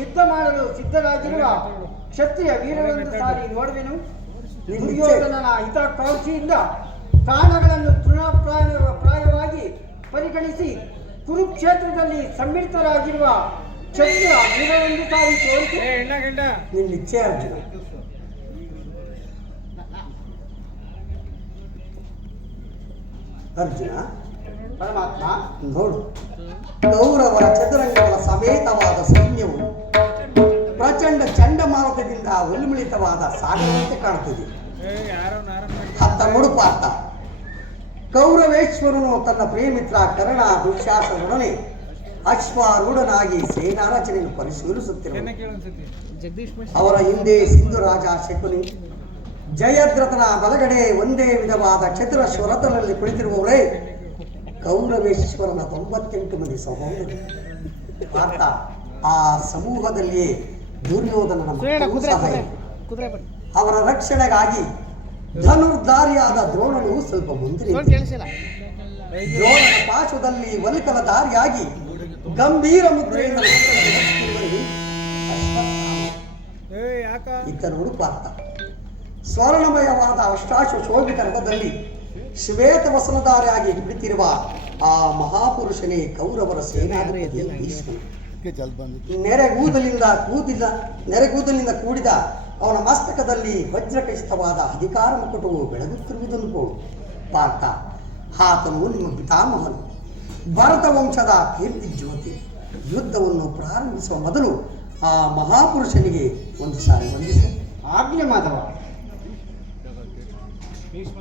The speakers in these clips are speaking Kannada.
ಯುದ್ಧ ಮಾಡಲು ಸಿದ್ಧರಾಗಿರುವ ಕ್ಷತ್ರಿಯ ವೀರರೊಂದು ಸಾರಿ ನೋಡುವೆನು. ದುರ್ಯೋಧನನ ಹಿತಕಾಂಕ್ಷಿಯಿಂದ ಪ್ರಾಣಗಳನ್ನು ತೃಣಪ್ರಾಯವಾಗಿ ಪರಿಗಣಿಸಿ ಕುರುಕ್ಷೇತ್ರದಲ್ಲಿ ಸಮ್ಮಿಳಿತರಾಗಿರುವ ಕ್ಷತ್ರಿಯ ವೀರರೊಂದು ಸಾರಿ ತೋರಿಸಿ ನಿನ್ನ ಇಚ್ಛೆ ಅರ್ಜುನ. ಅರ್ಜುನ ಪರಮಾತ್ಮ ನೋಡು, ಕೌರವರ ಚದುರಂಗಗಳ ಸಮೇತವಾದ ಸೈನ್ಯವು ಪ್ರಚಂಡ ಚಂಡಮಾರುತದಿಂದ ಉಲ್ಮಿಳಿತವಾದ ಸಾಗರವಂತೆ ಕಾಣುತ್ತದೆ. ಅತ್ತ ನೋಡು ಪಾರ್ಥ, ಕೌರವೇಶ್ವರನು ತನ್ನ ಪ್ರೇಮಿತ್ರ ಕರ್ಣ ದುಶ್ಯಾಸನೊಡನೆ ಅಶ್ವಾರೂಢನಾಗಿ ಸೇನಾ ರಚನೆಯನ್ನು ಪರಿಶೀಲಿಸುತ್ತಿರುವ ಅವರ ಹಿಂದೆ ಸಿಂಧು ರಾಜ ಶಕುನಿ, ಜಯದ್ರಥನ ಬಲಗಡೆ ಒಂದೇ ವಿಧವಾದ ಚತುರಶ್ವರಥನಲ್ಲಿ ಕುಳಿತಿರುವವರೇ ಕೌರವೇಶ್ವರನ 98 ಮಂದಿ ಸಹೋದರರು. ಪಾರ್ಥ, ಆ ಸಮೂಹದಲ್ಲಿಯೇ ದುರ್ಯೋಧನನ ಸಹಾಯ. ಅವರ ರಕ್ಷಣೆಗಾಗಿ ಧನುರ್ಧಾರಿಯಾದ ದ್ರೋಣನು ಸ್ವಲ್ಪ ಮುಂದೆ ದ್ರೋಣನ ಪಾಶದಲ್ಲಿ ಒಲಿಕಲ ದಾರಿಯಾಗಿ ಗಂಭೀರ ಮುದ್ರೆಯಿಂದ ಇತ್ತ ನೋಡು ಪಾರ್ಥ, ಸ್ವರ್ಣಮಯವಾದ ಅಷ್ಟಾಶ್ವ ಶೋಭಿತ ರಥದಲ್ಲಿ ಶ್ವೇತ ವಸನಧಾರಿಯಾಗಿ ಕುಳಿತಿರುವ ಆ ಮಹಾಪುರುಷನೇ ಕೌರವರ ಸೇನಾಧಿಪತಿ ಭೀಷ್ಮ. ನೆರೆಗೂದಲಿಂದ ಕೂಡಿದ ಅವನ ಮಸ್ತಕದಲ್ಲಿ ವಜ್ರಖಚಿತವಾದ ಅಧಿಕಾರ ಮುಕುಟವು ಬೆಳಗುತ್ತಿರುವುದನ್ನು ನೋಡು ಪಾರ್ಥ. ಆತನು ನಿಮ್ಮ ಪಿತಾಮಹನು, ಭರತ ವಂಶದ ಕೀರ್ತಿ ಜ್ಯೋತಿ. ಯುದ್ಧವನ್ನು ಪ್ರಾರಂಭಿಸುವ ಮೊದಲು ಆ ಮಹಾಪುರುಷನಿಗೆ ಒಂದು ಸಾರಿ ವಂದಿಸು. ಆಜ್ಞೆ ಮಾಧವ.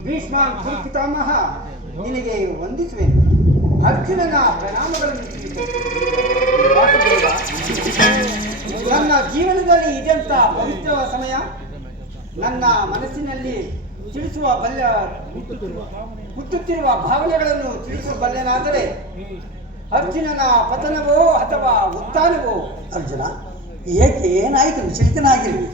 ಭೀಷ್ಮ ಪಿತಾಮಹ, ನಿನಗೆ ವಂದಿಸುವೆನು. ಅರ್ಜುನನ ಪ್ರಣಾಮಗಳನ್ನು ನನ್ನ ಜೀವನದಲ್ಲಿ ಇದೆಂತ ಪವಿತ್ರ ಸಮಯ. ನನ್ನ ಮನಸ್ಸಿನಲ್ಲಿ ಹುಟ್ಟುತ್ತಿರುವ ಭಾವನೆಗಳನ್ನು ತಿಳಿಸಬಲ್ಲೆನಾದರೆ ಅರ್ಜುನನ ಪತನವೋ ಅಥವಾ ಉತ್ಥಾನವೋ. ಅರ್ಜುನ, ಏಕೆ ಏನಾಯಿತು? ವಿಚಲಿತನಾಗಿರುವೆ.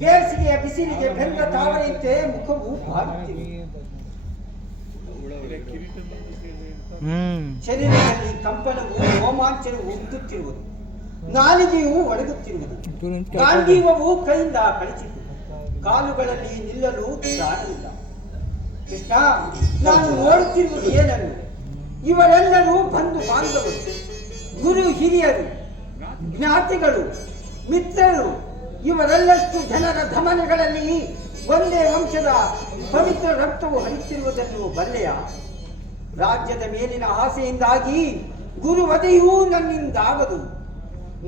ಬೇಸಿಗೆಯ ಬಿಸಿಲಿಗೆ ಬೆಂದ ತಾವರೆಯಂತೆ ಮುಖವು ಬಾಗುತ್ತಿದೆ. ಶರೀರದಲ್ಲಿ ಕಂಪನವು ರೋಮಾಂಚನವು ಉದ್ದುತ್ತಿರುವುದು, ನಾಲಿಗೆಯು ಒಣಗುತ್ತಿರುವುದು, ಗಾಂಧೀವವು ಕೈಯಿಂದ ಕಳಚಿತು, ಕಾಲುಗಳಲ್ಲಿ ನಿಲ್ಲಲು ಸಾಧ್ಯವಿಲ್ಲ. ಕೃಷ್ಣ, ನಾನು ನೋಡುತ್ತಿರುವುದು ಏನನ್ನು? ಇವರೆಲ್ಲರೂ ಬಂಧು ಬಾಂಧವರು, ಗುರು ಹಿರಿಯರು, ಜ್ಞಾತಿಗಳು, ಮಿತ್ರರು, ಇವರೆಲ್ಲಷ್ಟು ಜನರ ಧಮನಿಗಳಲ್ಲಿ ಒಂದೇ ವಂಶದ ಪವಿತ್ರ ರಕ್ತವು ಹರಿಯುತ್ತಿರುವುದನ್ನು ಬಲ್ಲೆಯ? ರಾಜ್ಯದ ಮೇಲಿನ ಆಸೆಯಿಂದಾಗಿ ಗುರುವಧೆಯೂ ನನ್ನಿಂದಾಗದು.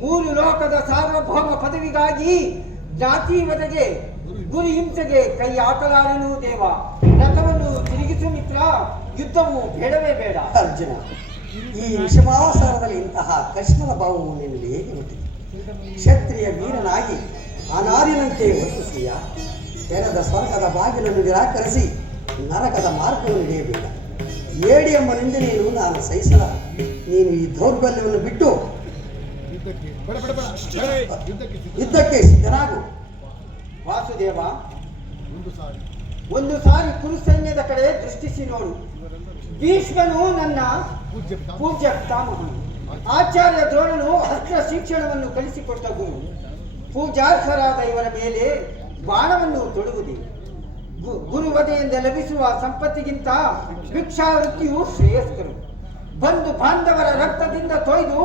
3 ಲೋಕದ ಸಾರ್ವಭೌಮ ಪದವಿಗಾಗಿ ಜಾತಿವಧೆಗೆ ಗುರು ಹಿಂಸೆಗೆ ಕೈ ಹಾಕಲಾರನು ದೇವ. ರಥವನ್ನು ತಿರುಗಿಸು ಮಿತ್ರ, ಯುದ್ಧವು ಬೇಡವೇ ಬೇಡ. ಅರ್ಜುನ, ಈ ವಿಷಮಾವಸರದಲ್ಲಿ ಇಂತಹ ಕೃಷ್ಣನ ಭಾವವು ನಿನ್ನಲ್ಲಿ ಹೇಗೆ ಹುಟ್ಟಿದೆ? ಕ್ಷತ್ರಿಯ ವೀರನಾಗಿ ಅನಾರಿನಂತೆ ವರ್ತಿಸಿಯ ತೆರೆದ ಸ್ವರ್ಗದ ಬಾಗಿಲನ್ನು ನಿರಾಕರಿಸಿ ನರಕದ ಮಾರ್ಗವನ್ನು ಹಿಡಿಯಬೇಡ. ಏಡಿ ಎಂಬ ನಿಂದನೆಯನ್ನು ನಾನು ಸಹಿಸಲ. ನೀನು ಈ ದೌರ್ಬಲ್ಯವನ್ನು ಬಿಟ್ಟು ಯುದ್ಧಕ್ಕೆ ಸಿದ್ಧನಾಗು. ವಾಸುದೇವ, ಒಂದು ಸಾರಿ ಕುರು ಸೈನ್ಯದ ಕಡೆ ದೃಷ್ಟಿಸಿ ನೋಡು. ಭೀಷ್ಮನು ನನ್ನ ಪೂಜ್ಯ ಪಿತಾಮಹನು, ಆಚಾರ್ಯ ದ್ರೋಣನು ಅಸ್ತ್ರ ಶಿಕ್ಷಣವನ್ನು ಕಲಿಸಿಕೊಟ್ಟ ಗುರು. ಪೂಜಾರ್ಹರಾದ ಇವರ ಮೇಲೆ ಬಾಣವನ್ನು ತೊಡುವುದೇ? ಗುರುವಧೆಯಿಂದ ಲಭಿಸುವ ಸಂಪತ್ತಿಗಿಂತ ಭಿಕ್ಷಾವೃತ್ತಿಯು ಶ್ರೇಯಸ್ಕರು. ಬಂಧು ಬಾಂಧವರ ರಕ್ತದಿಂದ ತೊಯ್ದು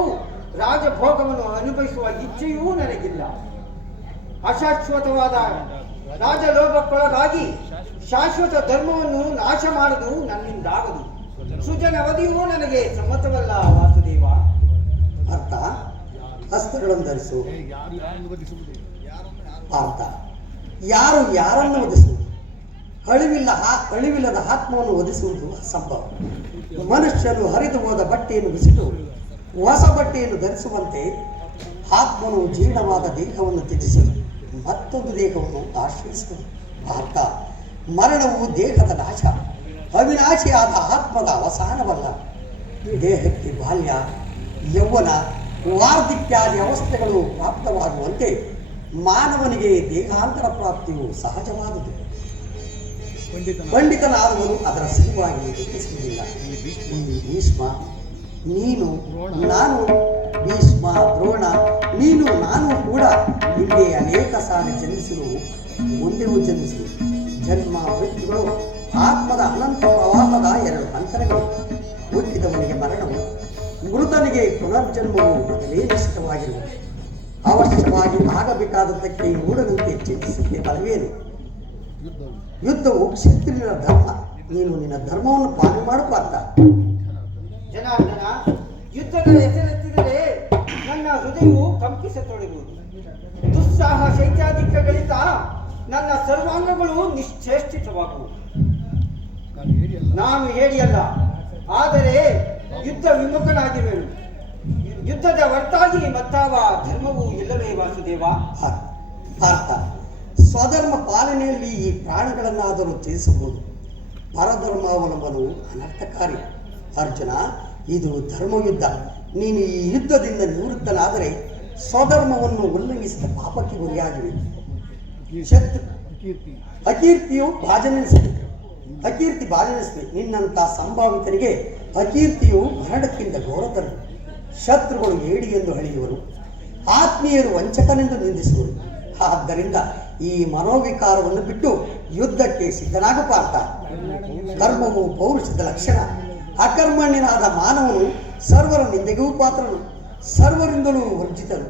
ರಾಜಭೋಗವನ್ನು ಅನುಭವಿಸುವ ಇಚ್ಛೆಯೂ ನನಗಿಲ್ಲ. ಅಶಾಶ್ವತವಾದ ರಾಜಲೋಭಕ್ಕೊಳಗಾಗಿ ಶಾಶ್ವತ ಧರ್ಮವನ್ನು ನಾಶ ಮಾಡುವುದು ನನ್ನಿಂದಾಗದು. ಸೃಜನವಧಿಯೂ ನನಗೆ ಸಮ್ಮತವಲ್ಲ ವಾಸುದೇವ. ಅರ್ಥ ಅಸ್ತ್ರಗಳನ್ನು ಧರಿಸು. ಪಾರ್ಥ, ಯಾರು ಯಾರನ್ನು ವಧಿಸುವುದು? ಅಳಿವಿಲ್ಲದ ಆತ್ಮವನ್ನು ವಧಿಸುವುದು ಅಸಂಭವ. ಮನುಷ್ಯನು ಹರಿದು ಹೋದ ಬಟ್ಟೆಯನ್ನು ಬಿಸಿದು ಹೊಸ ಬಟ್ಟೆಯನ್ನು ಧರಿಸುವಂತೆ ಆತ್ಮನು ಜೀರ್ಣವಾದ ದೇಹವನ್ನು ತ್ಯಜಿಸಲು ಮತ್ತೊಂದು ದೇಹವನ್ನು ಆಶ್ರಯಿಸುವುದು. ಪಾರ್ಥ, ಮರಣವು ದೇಹದ ನಾಶ, ಅವಿನಾಶಿಯಾದ ಆತ್ಮದ ಅವಸಾನವಲ್ಲ. ದೇಹಕ್ಕೆ ಬಾಲ್ಯ, ಯೌವನ, ವಾರ್ಧಕ್ಯಾದಿ ಅವಸ್ಥೆಗಳು ಪ್ರಾಪ್ತವಾಗುವಂತೆ ಮಾನವನಿಗೆ ದೇಹಾಂತರ ಪ್ರಾಪ್ತಿಯು ಸಹಜವಾದುದು. ಪಂಡಿತನಾದವನು ಅದರ ಸಲುವಾಗಿ ದುಃಖಿಸುವುದಿಲ್ಲ. ಈ ಭೀಷ್ಮ ನೀನು ನಾನು, ಭೀಷ್ಮ ದ್ರೋಣ ನೀನು ನಾನು ಕೂಡ ಇಲ್ಲಿ ಅನೇಕ ಸಾರಿ ಜನ್ಮಿಸಲು ಮುಂದೆಯೂ ಜನ್ಮಿಸಲು. ಜನ್ಮ ಮೃತ್ಯುಗಳು ಆತ್ಮದ ಅನಂತ ಪ್ರವಾಹದ 2 ಅಂತರಗಳು. ಹುಟ್ಟಿದವನಿಗೆ ಮರಣವು, ಮೃತನಿಗೆ ಪುನರ್ಜನ್ಮವು ಮೊದಲೇ ನಿಶ್ಚಿತವಾಗಿರುವುದು. ಅವಶ್ಯವಾಗಿ ಆಗಬೇಕಾದದ್ದಕ್ಕೆ ಮೂಢನಂತೆ ಚಿಂತಿಸುತ್ತೆ ಬಲವೇನು? ಯುದ್ಧವು ಕ್ಷತ್ರಿಯರ ಧರ್ಮ. ನೀನು ನಿನ್ನ ಧರ್ಮವನ್ನು ಪಾಲನೆ ಮಾಡುತ್ತಾ. ಜನಾರ್ದನ, ಯುದ್ಧದ ಹೆಸರೆತ್ತಿದರೆ ನನ್ನ ಹೃದಯವು ಕಂಪಿಸತೊಡಗುವುದು. ದುಸ್ಸಾಹ ಶೈತ್ಯಾಧಿಕ್ಯಗಳಿಂದ ನನ್ನ ಸರ್ವಾಂಗಗಳು ನಿಶ್ಚೇಷ್ಟಿತವಾಗುವುದು. ನಾನು ಹೇಳಿಯಲ್ಲ, ಆದರೆ ಯುದ್ಧ ವಿಮುಖನಾಗಿರುವೆನು. ಯುದ್ಧದ ಹೊರತಾಗಿ ಮತ್ತಾವ ಧರ್ಮವು ಇಲ್ಲವೇ ವಾಸುದೇವ? ಪಾರ್ಥ, ಸ್ವಧರ್ಮ ಪಾಲನೆಯಲ್ಲಿ ಈ ಪ್ರಾಣಗಳನ್ನಾದರೂ ತ್ಯಜಿಸಬಹುದು. ಪರಧರ್ಮಾವಲಂಬನು ಅನರ್ಥಕಾರಿ. ಅರ್ಜುನ, ಇದು ಧರ್ಮಯುದ್ಧ. ನೀನು ಈ ಯುದ್ಧದಿಂದ ನಿವೃತ್ತನಾದರೆ ಸ್ವಧರ್ಮವನ್ನು ಉಲ್ಲಂಘಿಸಿದ ಪಾಪಕ್ಕೆ ಗುರಿಯಾಗಿವೆ. ಅಕೀರ್ತಿಯು ಭಾಜನಿಸಬೇಕು. ಅಕೀರ್ತಿ ಭಾಜನಿಸಬೇಕು. ನಿನ್ನಂಥ ಸಂಭಾವಿತರಿಗೆ ಅಕೀರ್ತಿಯು ಮರಣಕ್ಕಿಂತ ಘೋರತರು. ಶತ್ರುಗಳು ಏಡಿ ಎಂದು ಹಳೆಯುವರು, ಆತ್ಮೀಯರು ವಂಚಕನೆಂದು ನಿಂದಿಸುವರು. ಆದ್ದರಿಂದ ಈ ಮನೋವಿಕಾರವನ್ನು ಬಿಟ್ಟು ಯುದ್ಧಕ್ಕೆ ಸಿದ್ಧನಾಗ ಪಾರ್ಥ. ಕರ್ಮವು ಪೌರುಷದ ಲಕ್ಷಣ. ಅಕರ್ಮಣ್ಯನಾದ ಮಾನವನು ಸರ್ವರ ನಿಂದೆಗೂ ಪಾತ್ರನು, ಸರ್ವರಿಂದಲೂ ವರ್ಜಿತನು.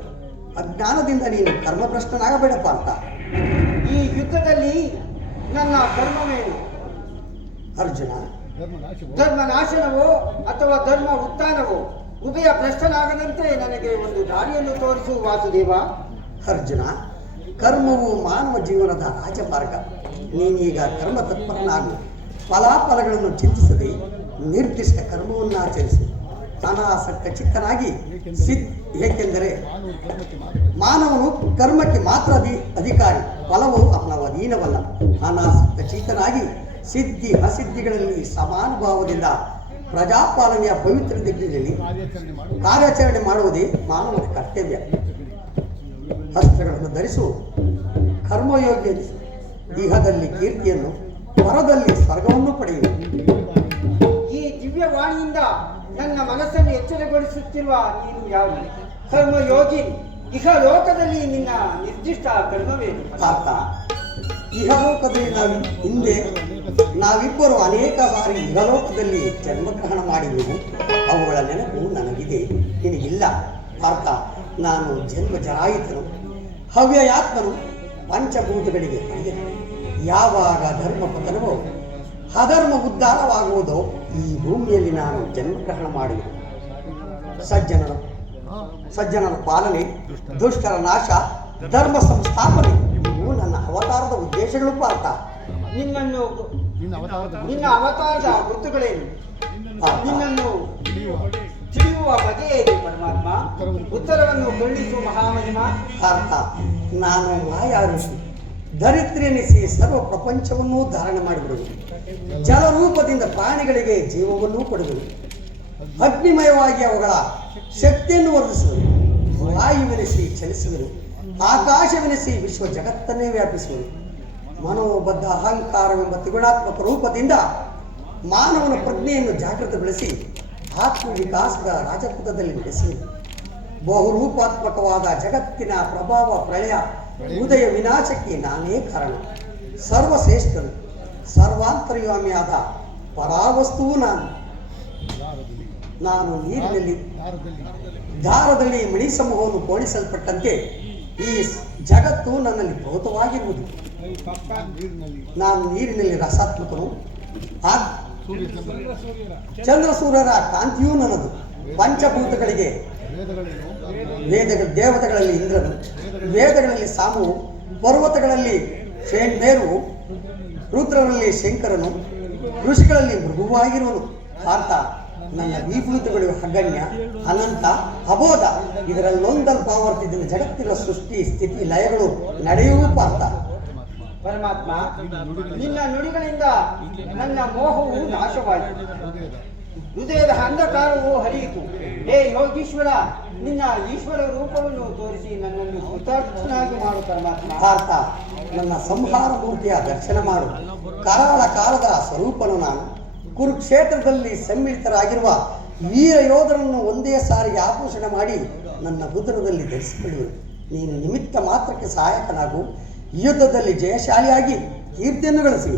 ಅಜ್ಞಾನದಿಂದ ನೀನು ಕರ್ಮಭ್ರಷ್ಟನಾಗಬೇಡ ಪಾರ್ಥ. ಈ ಯುದ್ಧದಲ್ಲಿ ನನ್ನ ಕರ್ಮವೇನು? ಅರ್ಜುನ, ಧರ್ಮ ನಾಶನವೋ ಅಥವಾ ಧರ್ಮ ಉತ್ಥಾನವೋ ಉಭಯ ಭ್ರಷ್ಟನಾಗದಂತೆ ನನಗೆ ಒಂದು ದಾರಿಯನ್ನು ತೋರಿಸು ವಾಸುದೇವ. ಅರ್ಜುನ, ಕರ್ಮವು ಮಾನವ ಜೀವನದ ರಾಜಮಾರ್ಗ. ನೀನೀಗ ಕರ್ಮ ತತ್ಪರನಾಗು. ಫಲಾಫಲಗಳನ್ನು ಚಿಂತಿಸದೆ ನಿರ್ದಿಷ್ಟ ಕರ್ಮವನ್ನು ಆಚರಿಸು. ಅನಾಸಕ್ತ ಚಿತ್ತನಾಗಿ ಏಕೆಂದರೆ ಮಾನವನು ಕರ್ಮಕ್ಕೆ ಮಾತ್ರ ಅಧಿಕಾರಿ, ಫಲವು ಅವನ ಅಧೀನವಲ್ಲ. ಅನಾಸಕ್ತ ಚಿತ್ತನಾಗಿ ಸಿದ್ಧಿ ಅಸಿದ್ಧಿಗಳಲ್ಲಿ ಸಮಾನುಭಾವದಿಂದ ಪ್ರಜಾಪಾಲನೆಯ ಪವಿತ್ರ ದಿಕ್ಕಿನಲ್ಲಿ ಕಾರ್ಯಾಚರಣೆ ಮಾಡುವುದೇ ಮಾನವನ ಕರ್ತವ್ಯ. ಅಸ್ತ್ರಗಳನ್ನು ಧರಿಸು, ಕರ್ಮಯೋಗಿ ಎನಿಸು. ಇಹದಲ್ಲಿ ಕೀರ್ತಿಯನ್ನು, ಪರದಲ್ಲಿ ಸ್ವರ್ಗವನ್ನು ಪಡೆಯುವುದು. ಈ ದಿವ್ಯವಾಣಿಯಿಂದ ನನ್ನ ಮನಸ್ಸನ್ನು ಎಚ್ಚರಗೊಳಿಸುತ್ತಿರುವ ನೀನು ಯಾರು? ಕರ್ಮಯೋಗಿ. ಇಹ ಲೋಕದಲ್ಲಿ ನಿನ್ನ ನಿರ್ದಿಷ್ಟ ಕರ್ಮವೇನು? ಪಾರ್ಥ, ಇಹಲೋಕದಲ್ಲಿ ನಾವಿಬ್ಬರು ಅನೇಕ ಬಾರಿ ಇಹಲೋಕದಲ್ಲಿ ಜನ್ಮಗ್ರಹಣ ಮಾಡಿದೆವು. ಅವುಗಳ ನೆನಪು ನನಗಿದೆ, ನಿನಗಿಲ್ಲ. ಪಾರ್ಥ, ನಾನು ಜನ್ಮ ಜರಾಯಿತನು, ಹವ್ಯಯಾತ್ಮನು, ಪಂಚಭೂತಗಳಿಗೆ ಹರಿಯನು. ಯಾವಾಗ ಧರ್ಮ ಪತನವೋ ಅಧರ್ಮ ಉದ್ಧಾರವಾಗುವುದೋ ಈ ಭೂಮಿಯಲ್ಲಿ ನಾನು ಜನ್ಮಗ್ರಹಣ ಮಾಡುವುದು. ಸಜ್ಜನರ ಪಾಲನೆ, ದುಷ್ಟರ ನಾಶ, ಧರ್ಮ ಸಂಸ್ಥಾಪನೆ ಇವು ನನ್ನ ಅವತಾರದ ಉದ್ದೇಶಗಳು. ಪಾರ್ಥ, ನಿನ್ನ ಅವತಾರದ ವೃತ್ತಗಳೇನು? ನಿನ್ನನ್ನು ತಿಳಿಯುವ ಬಗೆಯೇನು ಪರಮಾತ್ಮ? ಉತ್ತರವನ್ನು ಖಂಡಿಸುವ ಮಹಾಮಹಿಮ. ಪಾರ್ಥ, ನಾನು ಮಾಯಾ ಋಷಿ, ಧರಿತ್ರಿಯನಿಸಿ ಸರ್ವ ಪ್ರಪಂಚವನ್ನೂ ಧಾರಣೆ ಮಾಡಿಬಿಡುವುದು. ಜಲರೂಪದಿಂದ ಪ್ರಾಣಿಗಳಿಗೆ ಜೀವವನ್ನೂ ಕೊಡುವುದು. ಅಗ್ನಿಮಯವಾಗಿ ಅವುಗಳ ಶಕ್ತಿಯನ್ನು ವರ್ಧಿಸುವುದು. ವಾಯುವೆನಿಸಿ ಚಲಿಸುವುದು. ಆಕಾಶವೆನಿಸಿ ವಿಶ್ವ ಜಗತ್ತನ್ನೇ ವ್ಯಾಪಿಸುವುದು. ಮನೋಬದ್ಧ ಅಹಂಕಾರವೆಂಬ ತ್ರಿಗುಣಾತ್ಮಕ ರೂಪದಿಂದ ಮಾನವನ ಪ್ರಜ್ಞೆಯನ್ನು ಜಾಗೃತಗೊಳಿಸಿ ಆತ್ಮ ವಿಕಾಸದ ರಾಜಪಥದಲ್ಲಿ ನಡೆಸುವುದು. ಬಹುರೂಪಾತ್ಮಕವಾದ ಜಗತ್ತಿನ ಪ್ರಭಾವ, ಪ್ರಳಯ, ಉದಯ, ವಿನಾಶಕ್ಕೆ ನಾನೇ ಕಾರಣ. ಸರ್ವಶ್ರೇಷ್ಠನು, ಸರ್ವಾಂತರ್ಯಾಮಿಯಾದ ಪರಾವಸ್ತುವು ನಾನು ನೀರಿನಲ್ಲಿ ದಾರದಲ್ಲಿ ಮಣಿ ಸಮೂಹವನ್ನು ಪೋಣಿಸಲ್ಪಟ್ಟಂತೆ ಈ ಜಗತ್ತು ನನ್ನಲ್ಲಿ ಭೌತವಾಗಿರುವುದು. ನಾನು ನೀರಿನಲ್ಲಿ ರಸಾತ್ಮಕನು. ಚಂದ್ರ ಸೂರ್ಯರ ಕಾಂತಿಯೂ ನನ್ನದು. ಪಂಚಭೂತಗಳಿಗೆ ದೇವತೆಗಳಲ್ಲಿ ಇಂದ್ರನು, ವೇದಗಳಲ್ಲಿ ಸಾಮುವು, ಪರ್ವತಗಳಲ್ಲಿ ಮೇರುವು, ರುದ್ರರಲ್ಲಿ ಶಂಕರನು, ಋಷಿಗಳಲ್ಲಿ ಮೃಗುವಾಗಿರುವನು. ಪಾರ್ಥ, ನನ್ನ ವಿಭೂತಗಳು ಅಗಣ್ಯ, ಅನಂತ, ಅಬೋಧ. ಇದರಲ್ಲೊಂದಲ್ಪಾವರ್ತಿದ್ದ ಜಗತ್ತಿನ ಸೃಷ್ಟಿ, ಸ್ಥಿತಿ, ಲಯಗಳು ನಡೆಯುವ. ಪಾರ್ಥ, ಪರಮಾತ್ಮ, ನಿನ್ನ ನುಡಿಗಳಿಂದ ನನ್ನ ಮೋಹವು ನಾಶವಾಯಿತು, ಹೃದಯದ ಅಂಧಕಾರವು ಹರಿಯಿತು. ಹೇ ಯೋಗೀಶ್ವರ, ನಿನ್ನ ಈಶ್ವರ ರೂಪವನ್ನು ತೋರಿಸಿ ನನ್ನನ್ನು ಕೃತಾರ್ಥನಾಗಿ ಮಾಡು. ಪರಮಾತ್ಮ, ಪಾರ್ಥ, ನನ್ನ ಸಂಹಾರ ಮೂರ್ತಿಯ ದರ್ಶನ ಮಾಡು. ಕರಾಳ ಕಾಲದ ಸ್ವರೂಪನು ನಾನು. ಕುರುಕ್ಷೇತ್ರದಲ್ಲಿ ಸಮ್ಮಿಳಿತರಾಗಿರುವ ವೀರ ಯೋಧರನ್ನು ಒಂದೇ ಸಾರಿಗೆ ಆಪೋಷಣೆ ಮಾಡಿ ನನ್ನ ಉದರದಲ್ಲಿ ಧರಿಸಿಕೊಳ್ಳುವುದು. ನೀನು ನಿಮಿತ್ತ ಮಾತ್ರಕ್ಕೆ ಸಹಾಯಕನಾಗು. ಯುದ್ಧದಲ್ಲಿ ಜಯಶಾಲಿಯಾಗಿ ಕೀರ್ತಿಯನ್ನು ಗಳಿಸಿ